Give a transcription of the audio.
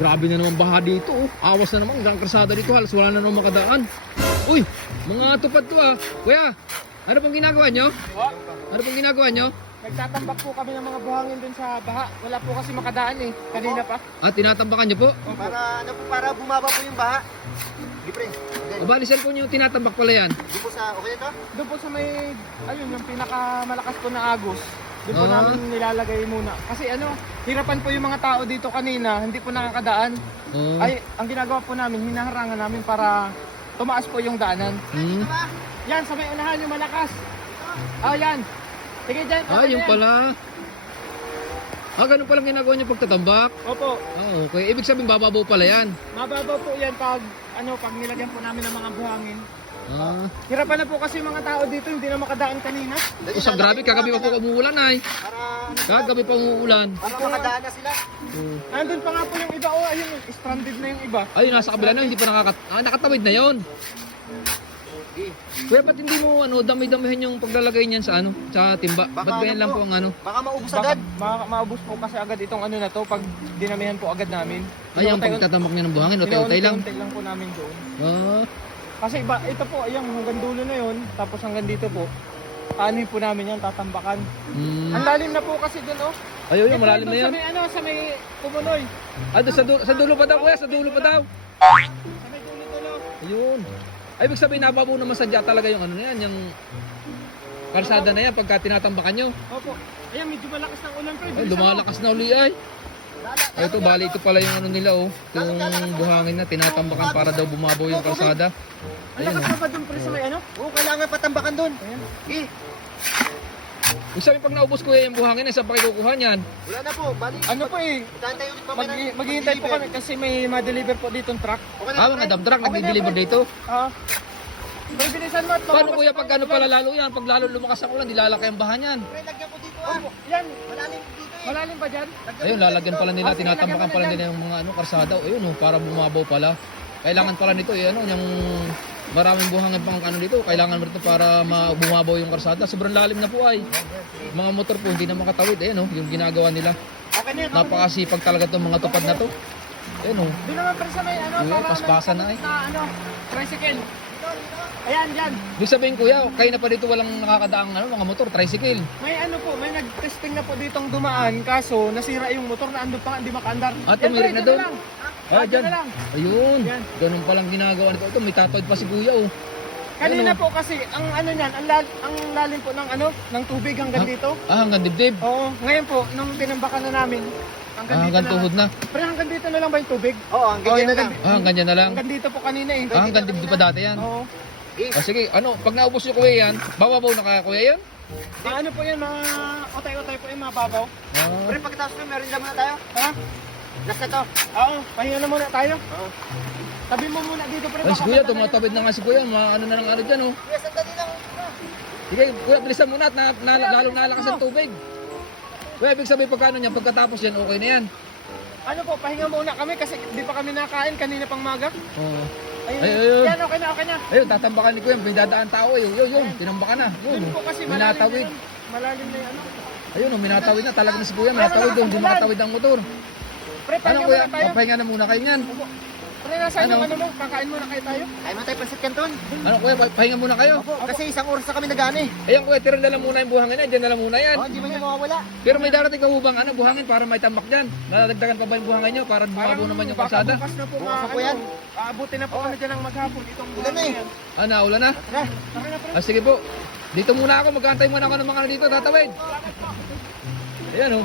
Grabe na naman baha dito. Oh. Awas na naman. Ang krasada dito. Halos wala na naman makadaan. Uy, mga tupad to ah. Kuya, ano pong ginagawa nyo? Oh, Ano pong ginagawa nyo? nagtatambak po kami ng mga buhangin dun sa baha. Wala po kasi makadaan eh. Kanina pa. At tinatambakan nyo po? Para ano po, para bumaba po yung baha. Sige pre. O bali, saan po nyo tinatambak pala yan? Di po sa, okay ito? Doon po sa may, ayun, yung pinakamalakas po na agos. Doon po Ah. namin nilalagay muna. Kasi ano, hirapan po yung mga tao dito kanina, hindi po nakakadaan. Oh. Ay, ang ginagawa po namin, hinaharangan namin para tumaas po yung daanan. Hmm. Yan, sa may unahan yung malakas. Ah, yan. Sige dyan. Ah, yung pala. Ah, ganun palang ginagawa nyo pagtatambak? Opo, Ah, okay. Ibig sabihin, bababaw pala yan. mababaw po yan pag, ano, pag nilagyan po namin ng mga buhangin. Ah. Hirapan na po kasi yung mga tao dito, hindi na makadaan kanina. O sa grabe, kagabi pa po umuulan ay. Ano, Kagabi pa umuulan. para makadaan na sila. Oh. Nandun pa nga po yung iba, oh, ayun, stranded na yung iba. Ayun, nasa kabila na, hindi pa nakakat... Ah, nakatawid na yon. Kuya, ba't hindi mo ano, dami-damihin yung paglalagay niyan sa ano, sa timba? Baka Ba't ganyan ano lang po? po ang ano? Baka maubos Baka agad. ma- maubos po kasi agad itong ano na to pag dinamihan po agad namin. Ay, ang pagtatamak niya ng buhangin, utay-utay lang. inuuntay lang po namin doon. Ah, Kasi iba, ito po, ayun, hanggang dulo na yun, tapos hanggang dito po. Aanohin po namin yan, tatambakan. hmm. Ang lalim na po kasi doon, oh. Ayun, yun, malalim na yan. Sa may, ano, sa may kumunoy. Ah, doon sa, dulo, sa dulo pa daw, kuya, sa dulo pa daw. Sa may dulo-dulo. Ayun. Ay, ibig sabihin, nababaw naman sadya talaga yung ano na yan, yung kalsada na yan pagka tinatambakan nyo. Opo. Ayan, medyo malakas ng ulan pa. Ay, lumalakas na uli ay. Ay, ito, bali, ito pala yung ano nila, oh. Yung buhangin na, tinatambakan para daw bumabaw yung kalsada. Ang lakas na ba doon pre sa may ano? Kailangan patambakan doon. Ayan. Eh, Ibig sabihin, pag naubos ko yung buhangin, ay saan pa kayo kukuha niyan? wala na po. Bali, Ano po eh, Tantay ulit pa mag maghihintay po kami kasi may ma-deliver po dito truck. Okay na, Ah, mga dump truck, nagdi-deliver dito. Ah. May bilisan mo at Paano kuya pag ano pala lalo yan? Pag lalo lumakas ang ulan, dilalaki ang baha niyan. Pre, lagyan po dito ah. Yan. Malalim dito eh. Malalim ba dyan? Ayun, lalagyan pala nila, Ah, tinatambakan pala nila yung mga ano, karsada. Ayun, oh, para bumabaw pala. Kailangan pala nito, eh, ano, yung maraming buhangin pang ano dito. Kailangan mo ito para ma- bumabaw yung karsada. Sobrang lalim na po ay. Mga motor po, hindi na makatawid. Ayun, oh, yung ginagawa nila. Napakasipag talaga itong mga tupad na to. Ayun, oh. Doon naman pre sa may ano, para paspasan na eh. na ano, tricycle. Ayan, dyan. Ibig sabihin kuya, kayo na pa dito walang nakakadaang ano, mga motor, tricycle. May ano po, may nag-testing na po ditong dumaan, kaso nasira yung motor na andun pa hindi makaandar. Ah, Yan, tumirik na doon? Ah, dyan na lang. Ayun, Yan. ganun palang ginagawa nito. Ito, may tatawid pa si kuya, oh. Kanina Ano? po kasi, ang ano niyan, ang, lal- ang lalim po ng ano, ng tubig hanggang Ah, dito. Ah, hanggang dibdib. Oo, ngayon po, nung tinambakan na namin, hanggang Ah, dito hanggang na. tuhod na. Pero hanggang dito na lang ba yung tubig? Oo, ang ganyan na lang. Ah, hanggang dyan na lang. Hanggang dito po kanina eh. Ah, hanggang dibdib pa dati yan. Oo. Ah, sige, ano, pag naubos yung kuya yan, bababaw na kaya kuya yan? Ah, ano po yan, mga otay-otay po yung mga babaw. Ah, pre, pagkatapos pre, meron lang muna tayo. Ha? Last na to. Oo, pahinga na muna tayo. Oo. Tabi mo muna dito, pre. ay, si kuya, tumatawid na nga si kuya, mga ano na ng ano dyan, oh. Kuya, sandali lang. Sige, kuya, bilisan mo na at na, na, lalong nalakas ang tubig. Kuya, ibig sabihin pagkano niyan, pagkatapos yan, okay na yan. Ano po, pahinga muna kami kasi di pa kami nakain kanina pang maga. Oo. Ayun, Ay, ayun. yan, okay na, okay na. Ayun, tatambakan ni kuya, may dadaan tao, eh. Yun, yun, tinambakan na. Yun, Yun po kasi malalim na minatawid. yun. Malalim na yung ano. Ayun, oh, minatawid na. Talaga na si kuya, minatawid doon. Hindi makatawid ang motor. Pre, Ano pahinga kuya, muna tayo. papahinga na muna kayo niyan. Pre, nasa Ano? yung ano mo, kakain muna kayo tayo. Ay, mga tayo, pansit kanton. Ano kuya, pa- pahinga muna kayo. Opo, kasi isang oras na kami nagani. Ayan kuya, tira na lang muna yung buhangin na. Diyan na lang muna yan. Oh, hindi man yung mawawala. Pero may darating kahubang ano, buhangin para may tambak dyan. Nadagdagan pa ba yung buhangin nyo para bumabaw naman yung kalsada? bukas na po, mga, ano, yan. aabutin na po kami dyan ng maghapon. Itong Ulan na eh. yan. Ah, naulan na? Tara. Tara na, pre. Ah, sige po. Dito muna ako, magkantay muna ako ng mga ano dito, tatawid. Ayan oh.